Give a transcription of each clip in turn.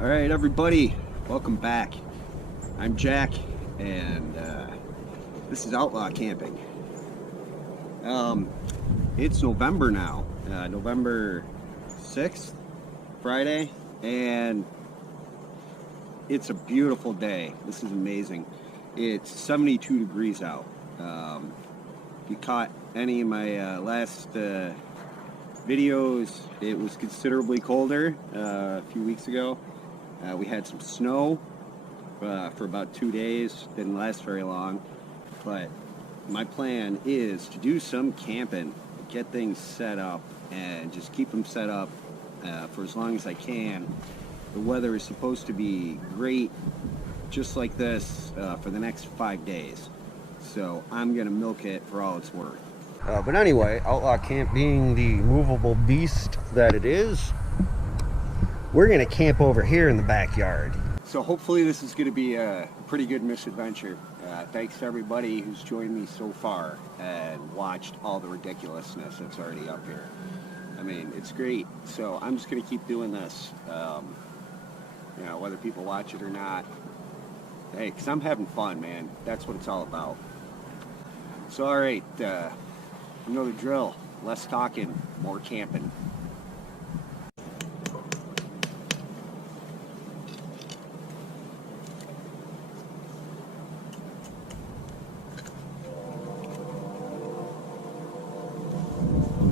All right, everybody, welcome back. I'm Jack, and this is Outlaw Camping. It's November now, November 6th, Friday, and it's a beautiful day. This is amazing. It's 72 degrees out. If you caught any of my last videos, it was considerably colder a few weeks ago. We had some snow for about 2 days. Didn't last very long, but my plan is to do some camping, get things set up, and just keep them set up for as long as I can. The weather is supposed to be great, just like this, for the next 5 days. So I'm gonna milk it for all it's worth. But anyway, Outlaw Camp being the movable beast that it is, we're gonna camp over here in the backyard. So hopefully this is gonna be a pretty good misadventure. Thanks to everybody who's joined me so far and watched all the ridiculousness that's already up here. I mean, it's great. So I'm just gonna keep doing this, you know, whether people watch it or not. Hey, because I'm having fun, man. That's what it's all about. So all right, you know the drill. Less talking, more camping.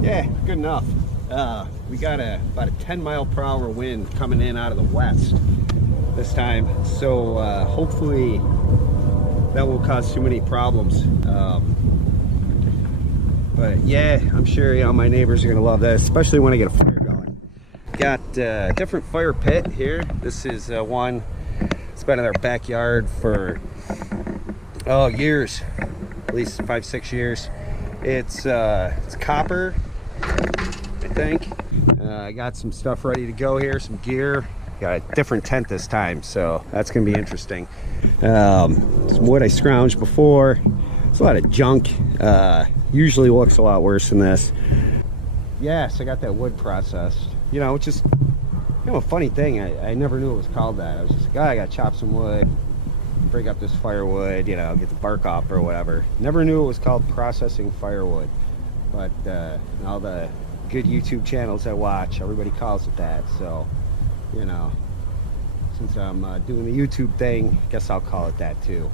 Yeah, good enough. We got about a 10-mile-per-hour wind coming in out of the west this time, so hopefully that won't cause too many problems. But yeah, I'm sure, you know, my neighbors are gonna love that, especially when I get a fire going. Got a different fire pit here. This is one that's been in our backyard for years, at least 5-6 years. It's copper, I think. I got some stuff ready to go here, some gear. Got a different tent this time, so that's gonna be interesting. Some wood I scrounged before. It's a lot of junk. Usually looks a lot worse than this. Yes, I got that wood processed. You know, just, you know, a funny thing, I never knew it was called that. I was just like, oh, I gotta chop some wood, break up this firewood, you know, get the bark off or whatever. Never knew it was called processing firewood. But all the good YouTube channels I watch, everybody calls it that. So, you know, since I'm doing the YouTube thing, I guess I'll call it that too.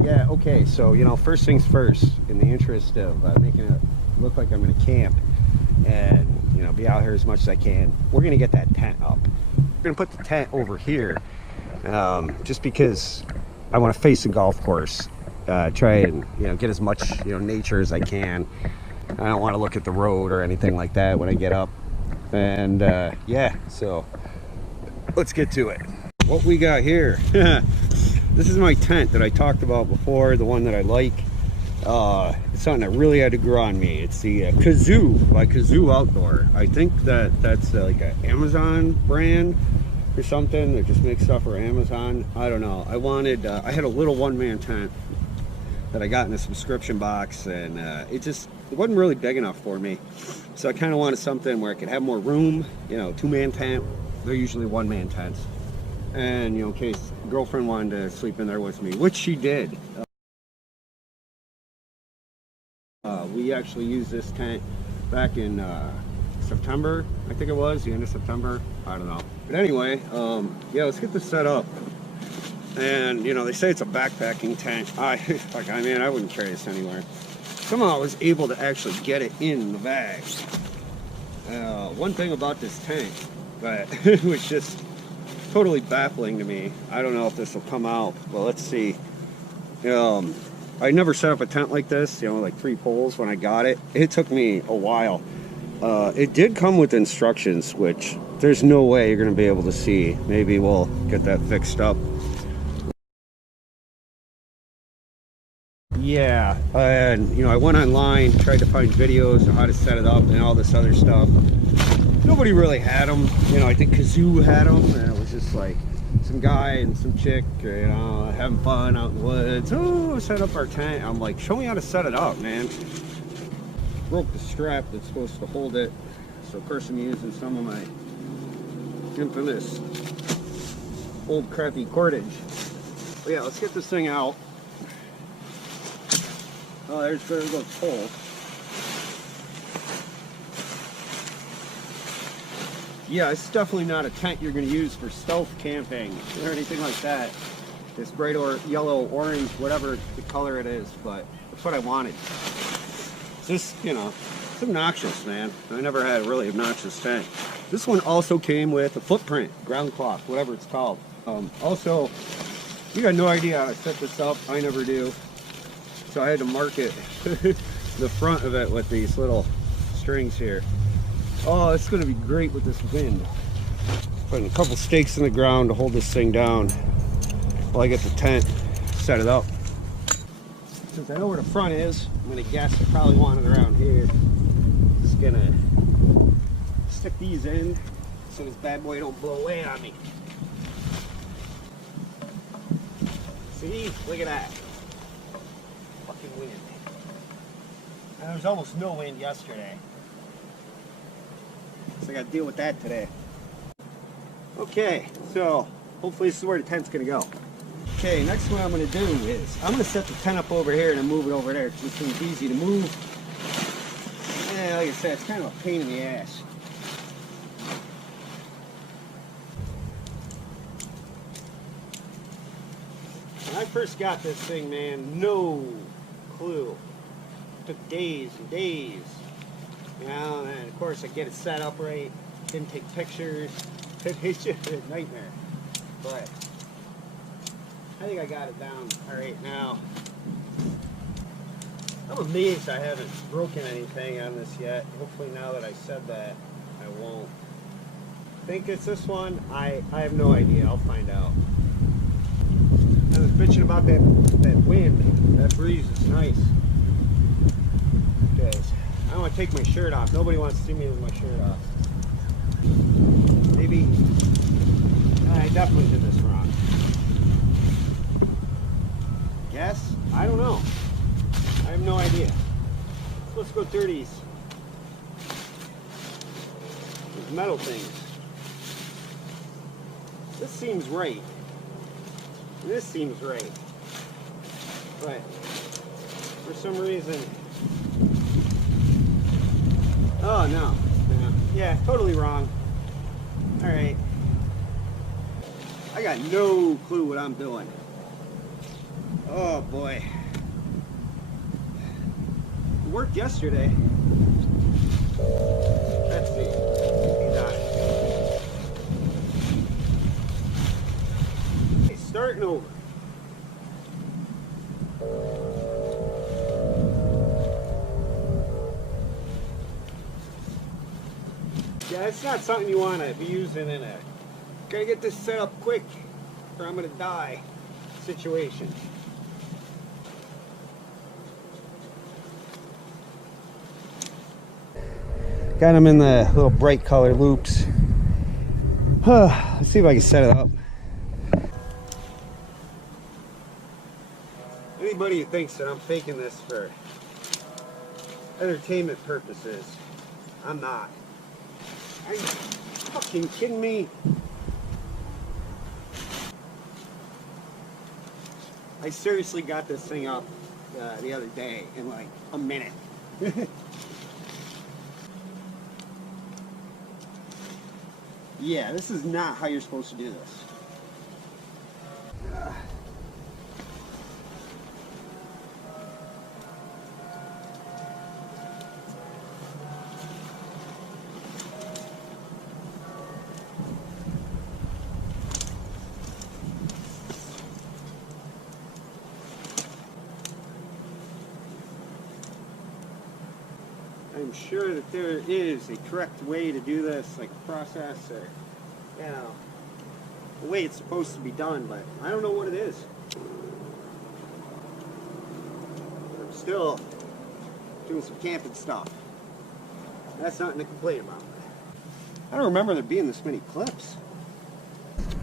Yeah, okay, so, you know, first things first, in the interest of making it look like I'm gonna camp and, you know, be out here as much as I can, we're gonna get that tent up. We're gonna put the tent over here, just because I want to face the golf course, try and, you know, get as much, you know, nature as I can. I don't want to look at the road or anything like that when I get up. And yeah, so let's get to it. What we got here. This is my tent that I talked about before, the one that I like. It's something that really had to grow on me. It's the Kazoo by Kazoo Outdoor. I think that's like an Amazon brand or something that just makes stuff for Amazon. I don't know. I wanted, I had a little one-man tent that I got in a subscription box, and it wasn't really big enough for me. So I kind of wanted something where I could have more room, you know, two-man tent. They're usually one-man tents. And, you know, in case girlfriend wanted to sleep in there with me, which she did. We actually used this tent back in September, I think it was, the end of September. I don't know. But anyway, yeah, let's get this set up. And, you know, they say it's a backpacking tent. I mean, I wouldn't carry this anywhere. Somehow I was able to actually get it in the bag. One thing about this tent, but it was just totally baffling to me. I don't know if this will come out, but let's see. I never set up a tent like this, you know, like 3 poles when I got it. It took me a while. It did come with instructions, which there's no way you're going to be able to see. Maybe we'll get that fixed up. Yeah, and, you know, I went online, tried to find videos on how to set it up and all this other stuff. Nobody really had them. You know, I think Kazoo had them, and it was just like some guy and some chick, you know, having fun out in the woods. Oh, set up our tent. I'm like, show me how to set it up, man. Broke the strap that's supposed to hold it, so of course I'm using some of my infamous old crappy cordage. But yeah, let's get this thing out. Oh, there goes the pole. Yeah, it's definitely not a tent you're going to use for stealth camping or anything like that. This bright or yellow, orange, whatever the color it is, but that's what I wanted. It's just, you know, it's obnoxious, man. I never had a really obnoxious tent. This one also came with a footprint, ground cloth, whatever it's called. Also, you got no idea how to set this up. I never do. So I had to mark it, the front of it with these little strings here. Oh, it's going to be great with this wind. Putting a couple stakes in the ground to hold this thing down while I get the tent, set it up. Since I know where the front is, I'm going to guess I probably want it around here. Just going to stick these in so this bad boy don't blow away on me. See? Look at that. Fucking wind. And there was almost no wind yesterday. So I got to deal with that today. Okay, so hopefully this is where the tent's going to go. Okay, next what I'm going to do is I'm going to set the tent up over here and then move it over there. This thing's easy to move. Yeah, like I said, it's kind of a pain in the ass. When I first got this thing, man, no clue. It took days and days. You know, and of course I get it set up right, didn't take pictures. It's just a nightmare. But I think I got it down all right now. I'm amazed I haven't broken anything on this yet. Hopefully now that I said that, I won't. Think it's this one? I have no idea. I'll find out. I was bitching about that wind. That breeze is nice. Guys, I don't want to take my shirt off. Nobody wants to see me with my shirt off. Maybe I definitely did this wrong. Guess? I don't know. I have no idea. So let's go through these metal things. This seems right. This seems right. But for some reason, oh no. Yeah, totally wrong. Alright. I got no clue what I'm doing. Oh boy. It worked yesterday. Let's see. Okay, starting over. Yeah, it's not something you want to be using in a gotta get this set up quick or I'm gonna die situation. Got them in the little bright color loops. Let's see if I can set it up. Anybody who thinks that I'm faking this for entertainment purposes, I'm not. Are you fucking kidding me? I seriously got this thing up the other day in like a minute. Yeah, this is not how you're supposed to do this. I'm sure that there is a correct way to do this, like a process or, you know, the way it's supposed to be done, but I don't know what it is. I'm still doing some camping stuff. That's nothing to complain about. I don't remember there being this many clips.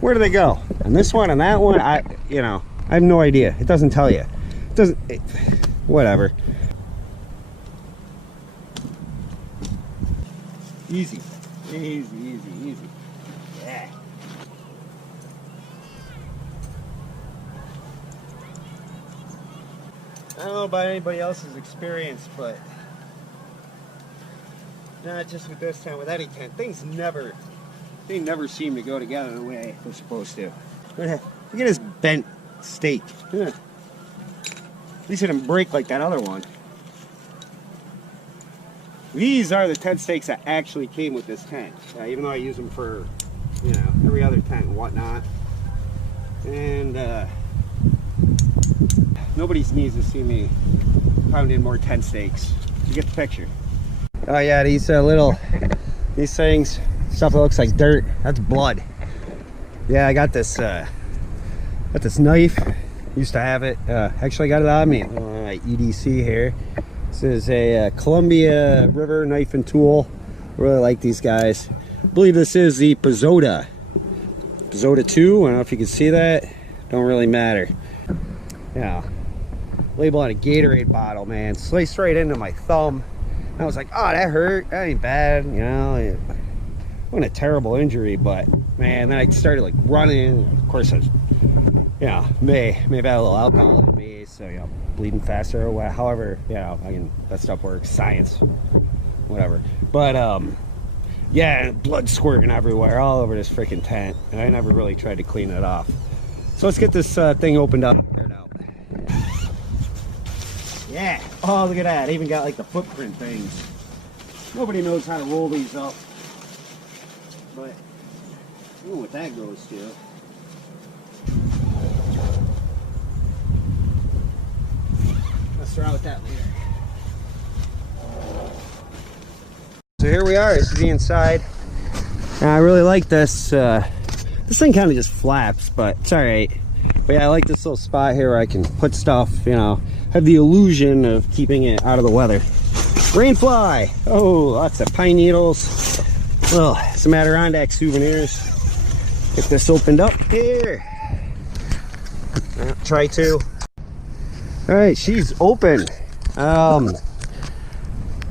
Where do they go? And this one and that one, I have no idea. It doesn't tell you. It doesn't, whatever. Easy. Easy, easy, easy. Yeah. I don't know about anybody else's experience, but not just with this tent, with any tent. They never seem to go together the way they're supposed to. Look at this bent stake. Yeah. At least it didn't break like that other one. These are the tent stakes that actually came with this tent. Even though I use them for, you know, every other tent and whatnot. And nobody needs to see me pounding more tent stakes. You get the picture. Oh yeah, these things, stuff that looks like dirt, that's blood. Yeah, I got this knife. Used to have it. Actually, I got it on me. My EDC here. This is a Columbia River knife and tool. Really like these guys. I believe this is the Pizzota 2. I don't know if you can see that. Don't really matter. Yeah. Label on a Gatorade bottle, man. Sliced right into my thumb. I was like, oh, that hurt. That ain't bad. You know, it wasn't a terrible injury, but man, then I started like running. Of course, I was, you know, maybe I had a little alcohol in me, so, you know, bleeding faster or what. However, you know, that stuff works. Science, whatever. But yeah, blood squirting everywhere, all over this freaking tent, and I never really tried to clean it off. So let's get this thing opened up. Yeah. Oh, look at that. I even got like the footprint things. Nobody knows how to roll these up. But I don't know what that goes to. Let's throw out that later. So here we are. This is the inside. And I really like this. This thing kind of just flaps, but it's alright. But yeah, I like this little spot here where I can put stuff, you know, have the illusion of keeping it out of the weather. Rainfly! Oh, lots of pine needles. Well, some Adirondack souvenirs. Get this opened up here. Try to. Alright, she's open.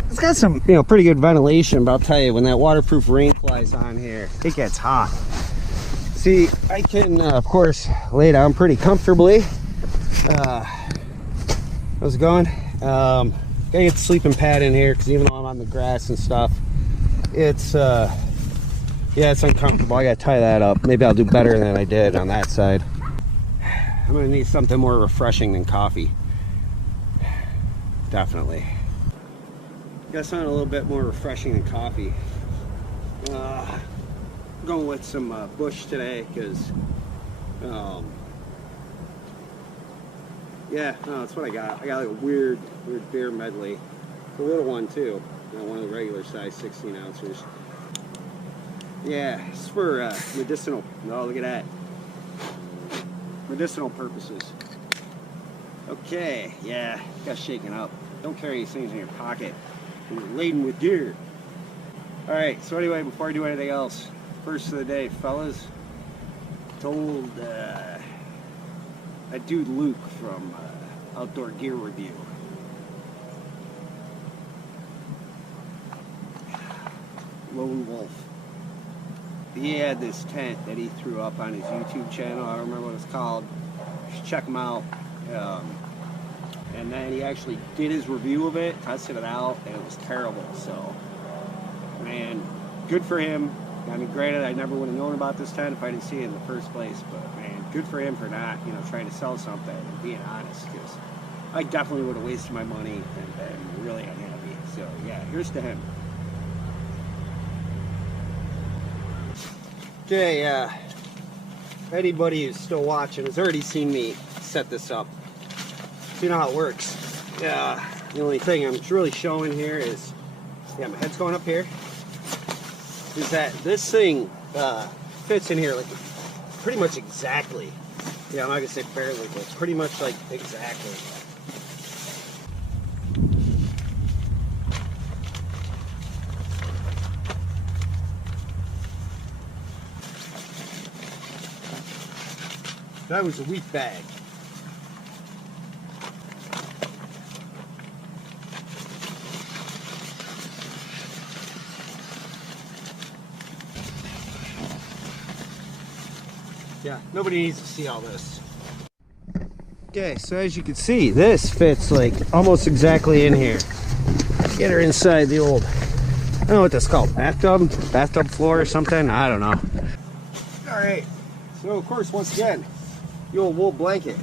It's got some, you know, pretty good ventilation, but I'll tell you, when that waterproof rainfly's on here, it gets hot. See, I can, of course, lay down pretty comfortably. How's it going? Gotta get the sleeping pad in here, because even though I'm on the grass and stuff, it's, yeah, it's uncomfortable. I gotta tie that up. Maybe I'll do better than I did on that side. I'm gonna need something more refreshing than coffee. Definitely. Got something a little bit more refreshing than coffee. Going with some bush today, because yeah, no, that's what I got. I got like a weird beer medley. It's a little one too, not one of the regular size 16 ounces. Yeah, it's for medicinal. Oh, look at that. Medicinal purposes. Okay, yeah, got shaken up. Don't carry these things in your pocket when you're laden with gear. Alright, so anyway, before I do anything else, first of the day, fellas. Told that dude Luke from Outdoor Gear Review. Lone Wolf. He had this tent that he threw up on his YouTube channel. I don't remember what it's called. Just check him out. And then he actually did his review of it, tested it out, and it was terrible. So, man, good for him. I mean, granted, I never would have known about this tent if I didn't see it in the first place, but man, good for him for not, you know, trying to sell something and being honest, because I definitely would have wasted my money and been really unhappy. So, yeah, here's to him. Okay, anybody who's still watching has already seen me set this up. So you know how it works. Yeah, the only thing I'm really showing here is, yeah, my head's going up here, is that this thing fits in here like pretty much exactly. Yeah, I'm not gonna say barely, but pretty much like exactly. That was a wheat bag. Yeah, nobody needs to see all this. Okay, so as you can see, this fits like almost exactly in here. Get her inside the old, I don't know what that's called, bathtub floor or something, I don't know. All right, so of course, once again, the old wool blanket.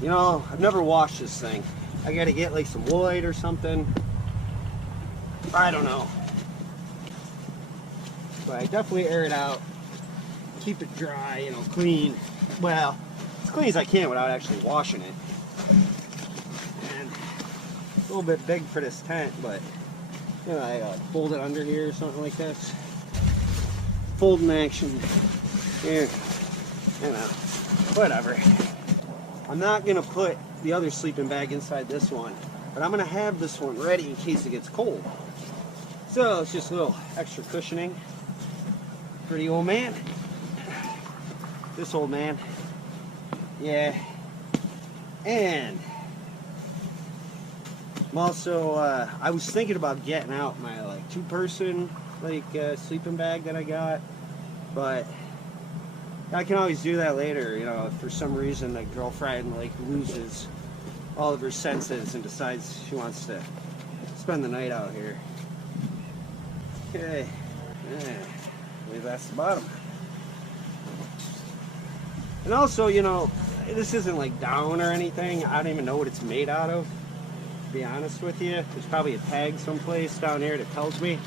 You know, I've never washed this thing. I gotta get like some woolite or something. I don't know. But I definitely air it out. Keep it dry, you know, clean. Well, as clean as I can without actually washing it. And a little bit big for this tent, but you know, I fold it under here or something like this. Folding action. Here, you know, whatever. I'm not gonna put the other sleeping bag inside this one, but I'm gonna have this one ready in case it gets cold. So it's just a little extra cushioning for the old man. This old man. Yeah. And I'm also, I was thinking about getting out my like 2-person like sleeping bag that I got, but I can always do that later, you know, if for some reason the girlfriend like loses all of her senses and decides she wants to spend the night out here. Okay, yeah, I believe that's the bottom. And also, you know, this isn't like down or anything. I don't even know what it's made out of, to be honest with you. There's probably a tag someplace down here that tells me.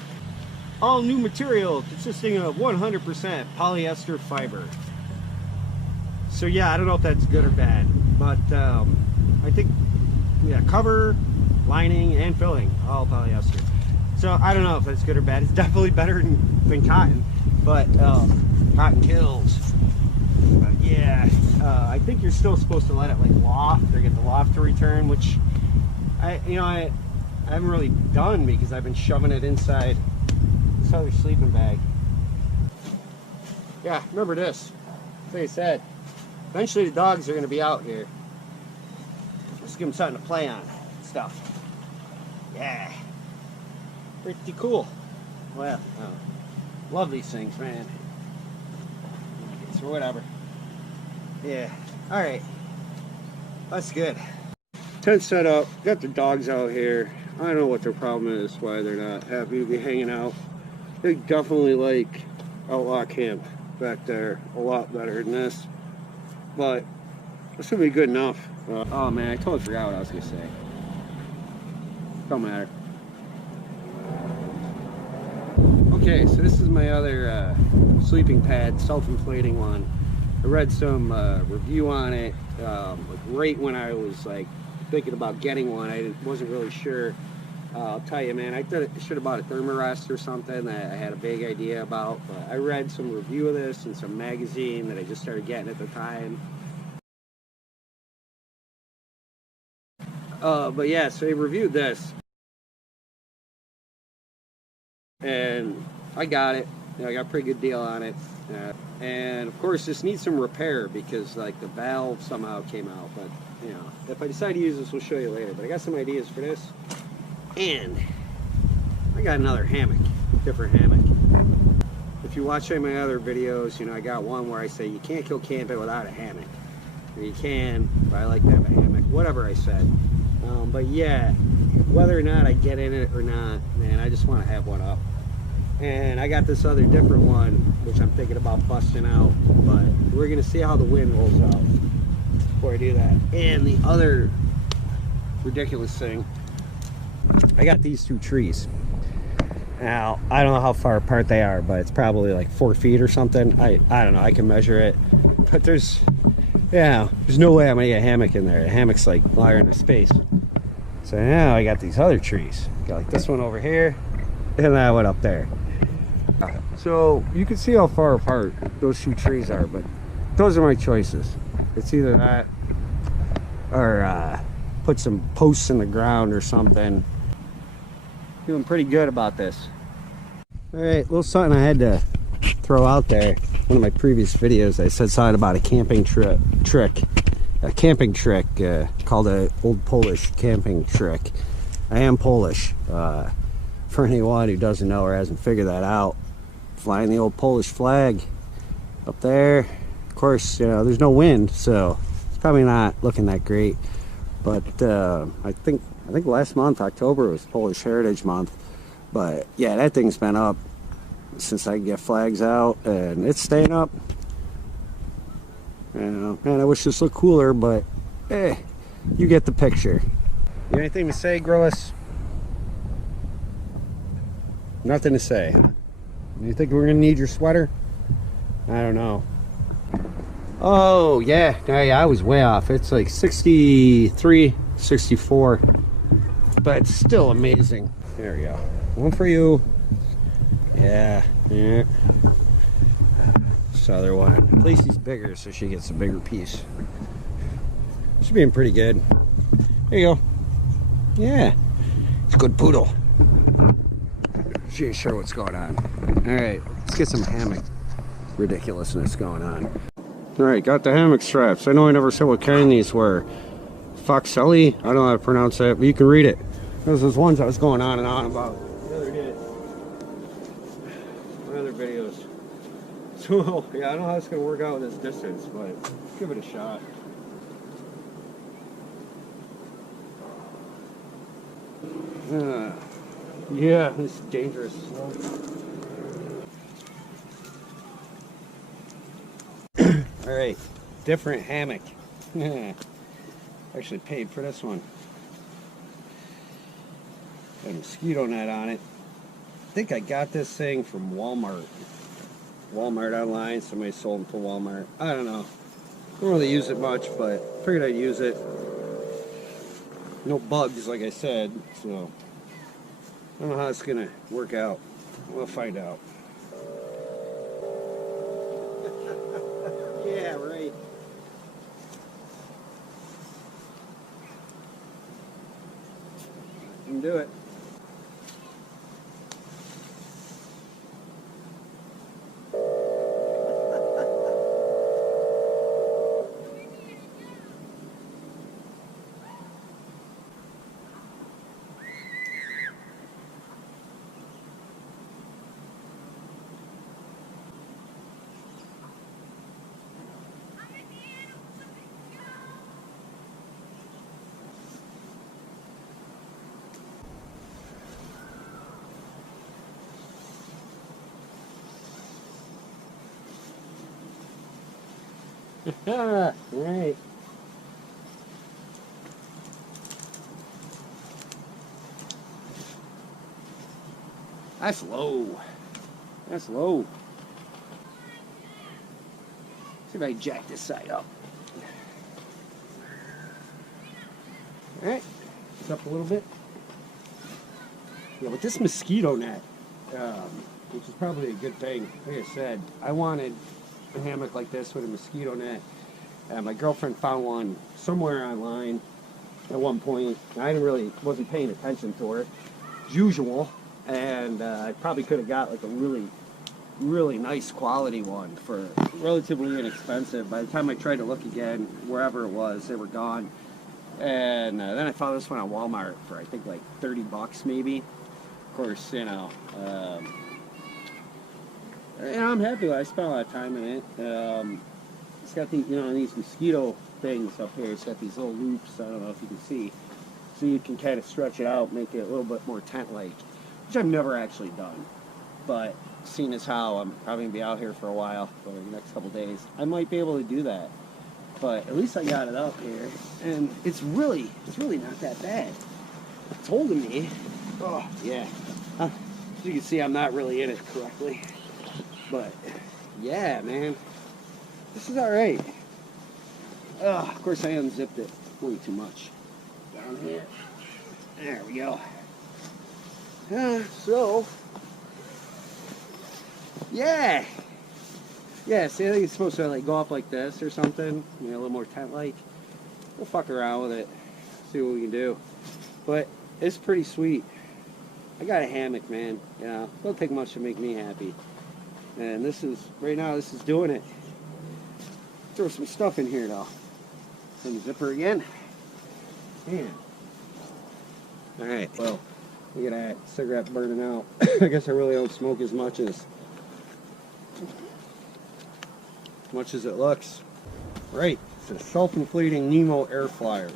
All new material consisting of 100% polyester fiber. So yeah, I don't know if that's good or bad, but I think, yeah, cover, lining, and filling, all polyester. So I don't know if that's good or bad. It's definitely better than cotton, but cotton kills. But yeah, I think you're still supposed to let it like loft or get the loft to return, which I haven't really done because I've been shoving it inside this other sleeping bag. Yeah, remember this. Like I said, eventually the dogs are going to be out here. Let's give them something to play on. Stuff. Yeah. Pretty cool. Well, love these things, man. So whatever. Yeah. Alright. That's good. Tent set up. Got the dogs out here. I don't know what their problem is, why they're not happy to be hanging out. They definitely like Outlaw Camp back there a lot better than this. But it's gonna be good enough. Oh man, I totally forgot what I was gonna say. Don't matter. Okay, so this is my other sleeping pad, self-inflating one. I read some review on it, like right when I was like thinking about getting one. I wasn't really sure. I'll tell you, man, I thought I should have bought a thermarest or something that I had a vague idea about, but I read some review of this in some magazine that I just started getting at the time. But yeah, so they reviewed this, and I got it. You know, I got a pretty good deal on it. And of course, this needs some repair because like the valve somehow came out. But you know, if I decide to use this, we'll show you later. But I got some ideas for this. And I got another hammock, different hammock. If you watch any of my other videos, you know, I got one where I say you can't go camping without a hammock. Or you can, but I like to have a hammock, whatever I said. But yeah, whether or not I get in it or not, man, I just want to have one up. And I got this other different one, which I'm thinking about busting out, but we're gonna see how the wind rolls out before I do that. And the other ridiculous thing, I got these 2 trees. Now, I don't know how far apart they are, but it's probably like 4 feet or something. I don't know, I can measure it. But there's no way I'm gonna get a hammock in there. A hammock's like longer into space. So now I got these other trees. Got like this one over here, and that one up there. So you can see how far apart those 2 trees are, but those are my choices. It's either that or put some posts in the ground or something. Feeling pretty good about this. All right, a little something I had to throw out there. One of my previous videos, I said something about a camping trick called an old Polish camping trick. I am Polish. For anyone who doesn't know or hasn't figured that out, flying the old Polish flag up there. Of course, you know, there's no wind, so it's probably not looking that great. But I think last month, October, was Polish Heritage Month. But yeah, that thing's been up since I can get flags out, and it's staying up. You know, man, I wish this looked cooler, but you get the picture. You got anything to say, Grillis? Nothing to say, huh? You think we're gonna need your sweater? I don't know. Oh yeah, I was way off. It's like 63, 64, but it's still amazing. There we go. One for you. Yeah. This other one. At least he's bigger, so she gets a bigger piece. She's being pretty good. There you go. Yeah, it's a good poodle. She ain't sure what's going on. All right, let's get some hammock ridiculousness going on. All right, got the hammock straps. I know I never said what kind these were. Foxelli? I don't know how to pronounce that, but you can read it. Those are the ones I was going on and on about the other day. My other videos. So, yeah, I don't know how it's going to work out with this distance, but give it a shot. Yeah, this is dangerous. Alright, different hammock. Actually paid for this one. Got a mosquito net on it. I think I got this thing from Walmart. Walmart online, somebody sold them to Walmart. I don't know. Don't really use it much, but figured I'd use it. No bugs, like I said, so I don't know how it's gonna work out. We'll find out. Yeah, right. You can do it. Right. That's low. That's low. See if I can jack this side up. Alright. It's up a little bit. Yeah, with this mosquito net, which is probably a good thing. Like I said, I wanted a hammock like this with a mosquito net. My girlfriend found one somewhere online at one point. I wasn't paying attention to her, as usual, and I probably could have got like a really nice quality one for relatively inexpensive. By the time I tried to look again, wherever it was, they were gone. And then I found this one on Walmart for I think like 30 bucks maybe. Of course, you know, I'm happy with it. I spent a lot of time in it. It's got these, you know, these mosquito things up here. It's got these little loops. I don't know if you can see. So you can kind of stretch it out, make it a little bit more tent-like, which I've never actually done. But seeing as how I'm probably going to be out here for a while, for the next couple days, I might be able to do that. But at least I got it up here. And it's really not that bad. It's holding me. Oh, yeah. As you can see, I'm not really in it correctly. But, yeah, man. This is alright. Of course, I unzipped it way too much. Down here. There we go. So, yeah. Yeah, see, I think it's supposed to like go up like this or something. You know, a little more tent-like. We'll fuck around with it. See what we can do. But it's pretty sweet. I got a hammock, man. You know, don't take much to make me happy. And this is, right now, this is doing it. Throw some stuff in here, though. Unzip her again. Man. Alright, well, look at that. Cigarette burning out. I guess I really don't smoke as much as as much as it looks. Right, it's a self-inflating Nemo air flyer.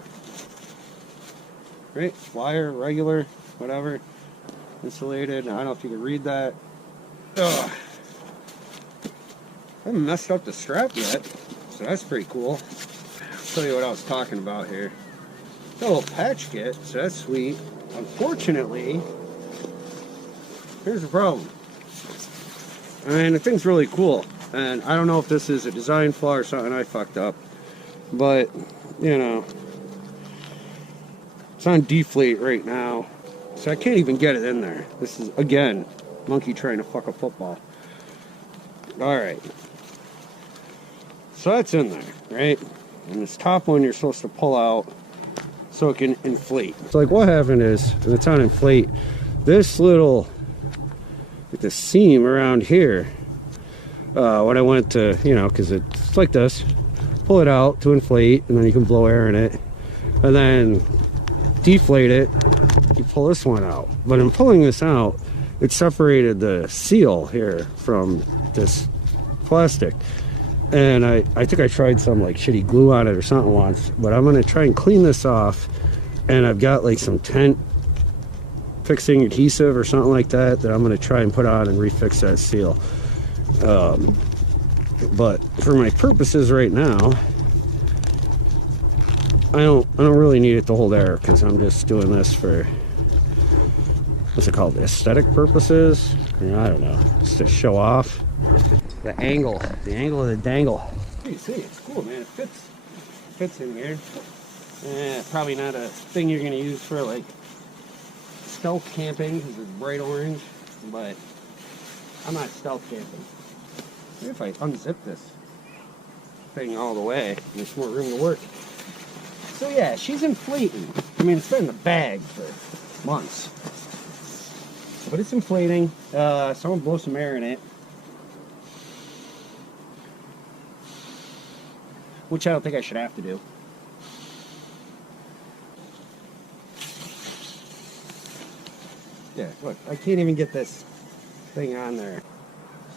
Right, flyer, regular, whatever, insulated. I don't know if you can read that. Ugh. I haven't messed up the strap yet, so that's pretty cool. I'll tell you what I was talking about here. Got a little patch kit, so that's sweet. Unfortunately, here's the problem. I mean, the thing's really cool, and I don't know if this is a design flaw or something I fucked up, but, you know, it's on deflate right now, so I can't even get it in there. This is, again, monkey trying to fuck a football. Alright. So that's in there, right? And this top one you're supposed to pull out so it can inflate. So like what happened is, when it's on inflate, this little, like the seam around here, when I went to, you know, because it's like this, pull it out to inflate, and then you can blow air in it, and then deflate it, you pull this one out. But in pulling this out, it separated the seal here from this plastic. And I think I tried some like shitty glue on it or something once, but I'm gonna try and clean this off, and I've got like some tent fixing adhesive or something like that I'm gonna try and put on and refix that seal. But for my purposes right now, I don't really need it to hold air, because I'm just doing this for, what's it called, aesthetic purposes? I don't know, just to show off. The angle of the dangle. You see, it's cool, man. It fits in here. Probably not a thing you're gonna use for like stealth camping because it's bright orange, but I'm not stealth camping. Maybe if I unzip this thing all the way, there's more room to work. So yeah, she's inflating. I mean, it's been in the bag for months, but it's inflating. Someone blow some air in it. Which I don't think I should have to do. Yeah, look, I can't even get this thing on there.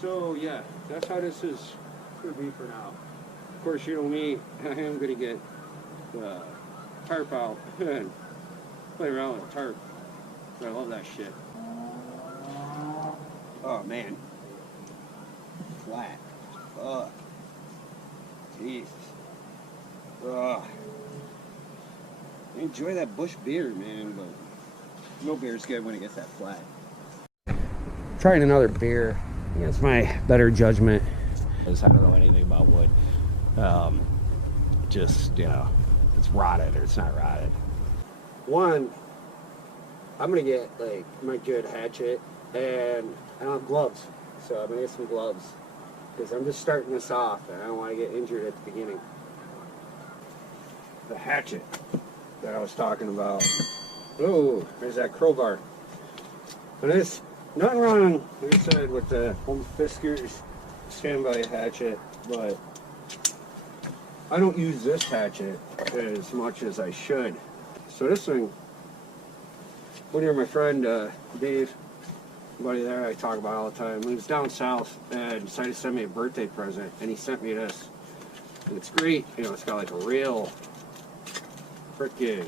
So yeah, that's how this is going to be for now. Of course, you know me, I am going to get the tarp out and play around with the tarp. I love that shit. Oh man. Flat. Ugh. Jesus. Ugh. I enjoy that Bush beer, man, but no beer's good when it gets that flat. Trying another beer against my better judgment. I don't know anything about wood. Just, you know, it's rotted or it's not rotted. One, I'm gonna get like my good hatchet, and I don't have gloves, so I'm gonna get some gloves because I'm just starting this off and I don't want to get injured at the beginning. The hatchet that I was talking about. Oh, there's that crowbar. But there's nothing wrong, like I said, with the Home Fiskars standby hatchet, but I don't use this hatchet as much as I should. So this thing, one year my friend Dave, buddy there I talk about all the time, lives down south and decided to send me a birthday present, and he sent me this. And it's great, you know, it's got like a real frickin'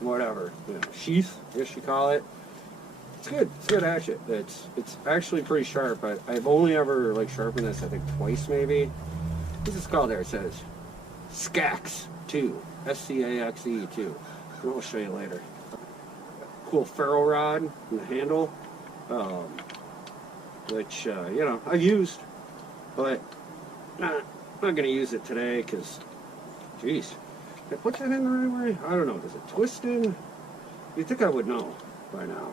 whatever, you know, sheath, I guess you call it. It's good. It's a good hatchet. It's actually pretty sharp. I've only ever like sharpened this, I think, twice maybe. What's this called there? It says Scax 2. SCAXE 2. I'll show you later. Cool ferro rod in the handle, which you know, I've used, but not gonna use it today because, geez, did I put that in the right way? I don't know. Does it twist in? You'd think I would know by now.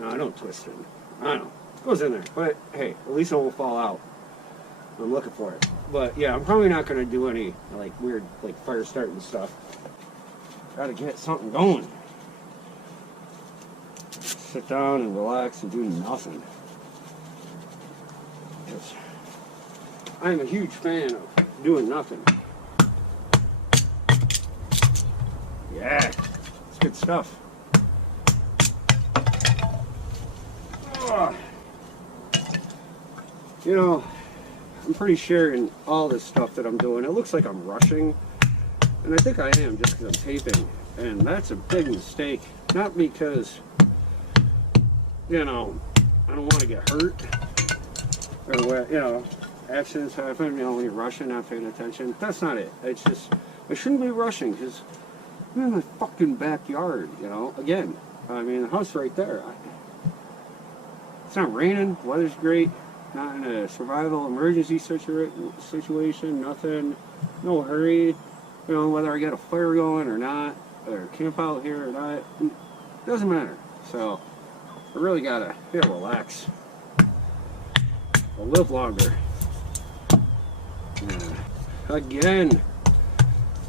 No, I don't twist it. I don't know. It goes in there. But, hey, at least it won't fall out. I'm looking for it. But, yeah, I'm probably not going to do any, like, weird, like, fire starting stuff. Gotta get something going. Sit down and relax and do nothing. Because I'm a huge fan of doing nothing. Yeah, it's good stuff. You know, I'm pretty sure in all this stuff that I'm doing, it looks like I'm rushing. And I think I am just because I'm taping. And that's a big mistake. Not because, you know, I don't want to get hurt. Or, what, you know, accidents happen, you know, when you're rushing, not paying attention. That's not it. It's just, I shouldn't be rushing because I'm in my fucking backyard, you know. Again, I mean, the house right there. It's not raining. Weather's great. Not in a survival emergency situation. Nothing. No hurry. You know, whether I get a fire going or not, or camp out here or not, doesn't matter. So, I really gotta relax. I'll live longer. Again,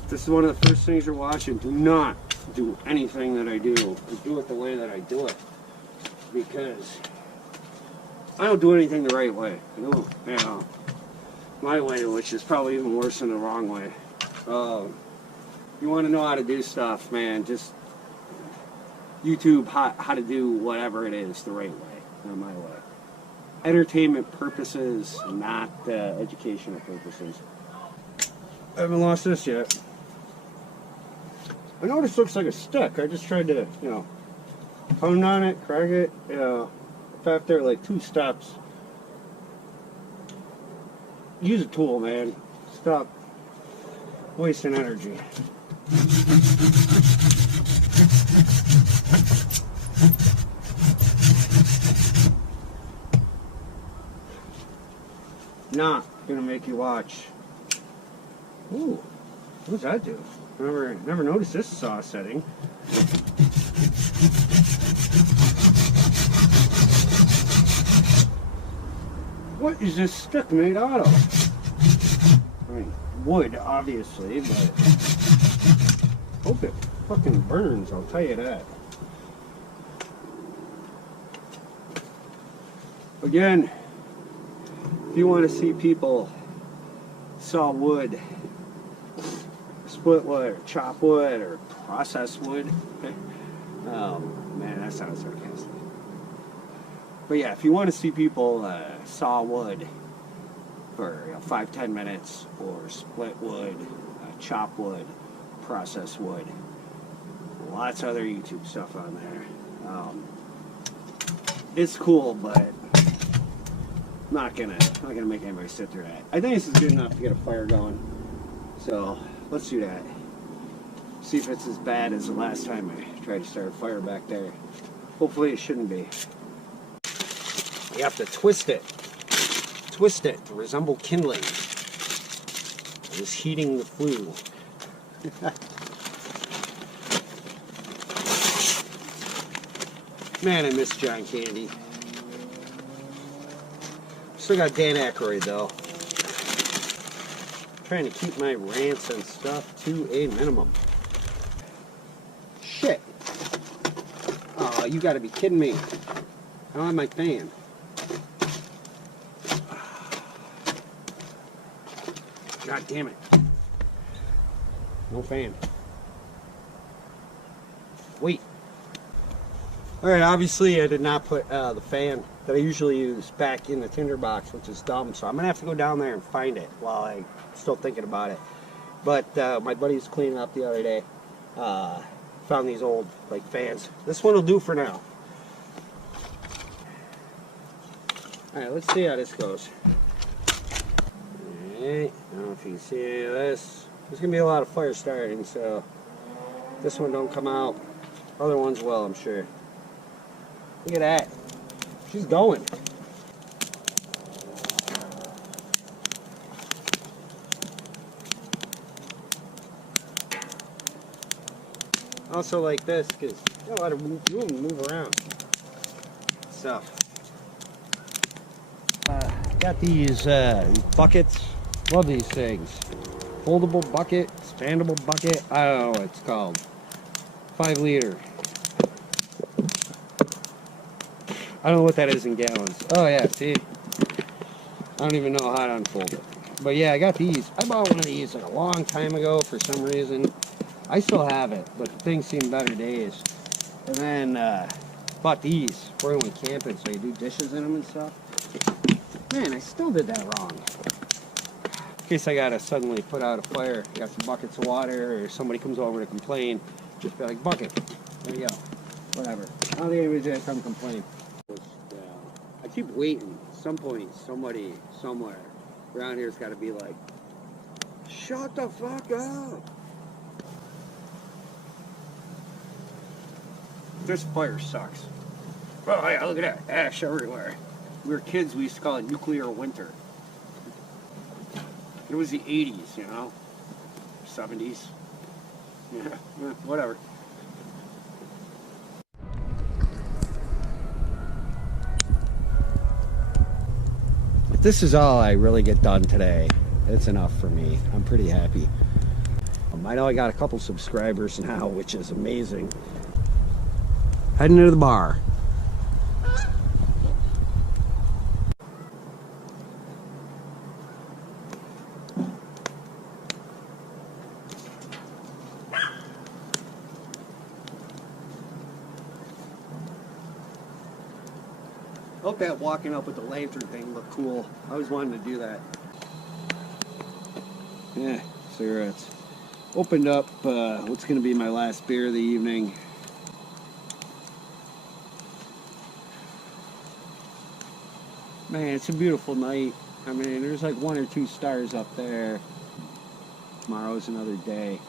this is one of the first things you're watching. Do not do anything that I do. Do it the way that I do it. Because I don't do anything the right way. I do, you know, my way, which is probably even worse than the wrong way. You want to know how to do stuff, man, just YouTube how to do whatever it is the right way, not my way. Entertainment purposes, not educational purposes. I haven't lost this yet. I know this looks like a stick. I just tried to, you know, pound on it, crack it. You know, after like 2 steps. Use a tool, man. Stop wasting energy. Not gonna make you watch. Ooh, what does that do? Never noticed this saw setting. What is this stick made out of? I mean, wood, obviously, but hope it fucking burns, I'll tell you that. Again, if you want to see people saw wood, split wood, or chop wood, or process wood, oh man, that sounds sarcastic. But yeah, if you want to see people saw wood for 5-10 minutes, or split wood, chop wood, process wood, lots of other YouTube stuff on there. It's cool, but not gonna make anybody sit through that. I think this is good enough to get a fire going. So let's do that. See if it's as bad as the last time I tried to start a fire back there. Hopefully it shouldn't be. You have to twist it to resemble kindling. Just heating the flue. Man, I miss John Candy. Still got Dan Aykroyd though. Trying to keep my rants and stuff to a minimum. Shit. Oh, you gotta be kidding me. I don't have my fan. God damn it. No fan. Wait. Alright, obviously I did not put the fan that I usually use back in the tinderbox, which is dumb, so I'm going to have to go down there and find it while I'm still thinking about it. But my buddy was cleaning up the other day. Found these old like fans. This one will do for now. Alright, let's see how this goes. Alright, I don't know if you can see any of this. There's going to be a lot of fire starting, so this one don't come out. Other ones will, I'm sure. Look at that. She's going. Also like this, because you got a lot of room to move around. So, got these buckets. Love these things. Foldable bucket, expandable bucket. I don't know what it's called. 5 liter. I don't know what that is in gallons. Oh yeah, see? I don't even know how to unfold it. But yeah, I got these. I bought one of these like a long time ago for some reason. I still have it, but the thing's seen better days. And then bought these for when camping, so you do dishes in them and stuff. Man, I still did that wrong. In case I gotta suddenly put out a fire, I got some buckets of water, or somebody comes over to complain, just be like, bucket, there you go, whatever. I don't think anybody's gonna come complain. I keep waiting. At some point, somebody, somewhere around here's gotta be like, shut the fuck up. This fire sucks. Oh yeah, look at that, ash everywhere. We were kids, we used to call it nuclear winter. It was the 80s, you know? 70s. Yeah, whatever. If this is all I really get done today, it's enough for me. I'm pretty happy. I know I got a couple subscribers now, which is amazing. Heading to the bar. I hope that walking up with the lantern thing looked cool. I always wanted to do that. Yeah, cigarettes. Opened up what's going to be my last beer of the evening. Man, it's a beautiful night. I mean, there's like 1 or 2 stars up there. Tomorrow's another day.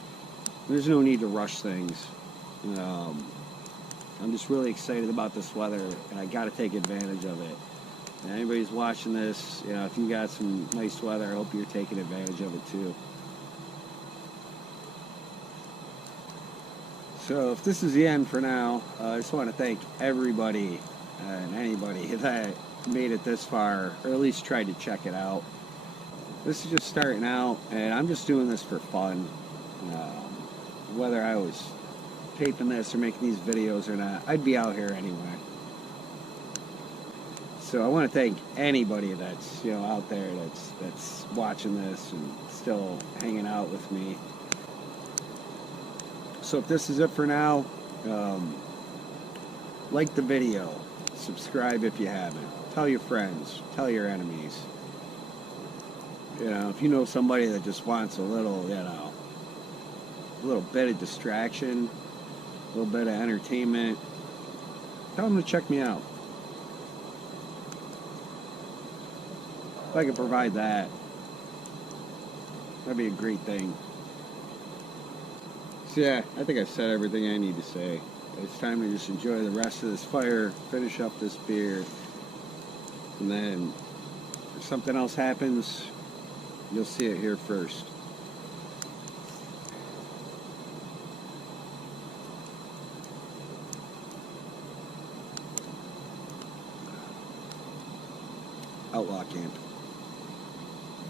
There's no need to rush things. I'm just really excited about this weather, and I got to take advantage of it. And anybody's watching this, you know, if you got some nice weather, I hope you're taking advantage of it too. So if this is the end for now, I just want to thank everybody and anybody that made it this far, or at least tried to check it out. This is just starting out, and I'm just doing this for fun. Whether I was taping this or making these videos or not, I'd be out here anyway. So I want to thank anybody that's, you know, out there that's watching this and still hanging out with me. So if this is it for now, like the video, subscribe if you haven't, tell your friends, tell your enemies. You know, if you know somebody that just wants a little, you know, a little bit of distraction, a little bit of entertainment, tell them to check me out. If I can provide that, that'd be a great thing. So yeah, I think I've said everything I need to say. It's time to just enjoy the rest of this fire, finish up this beer, and then if something else happens, you'll see it here first. Outlaw Camp.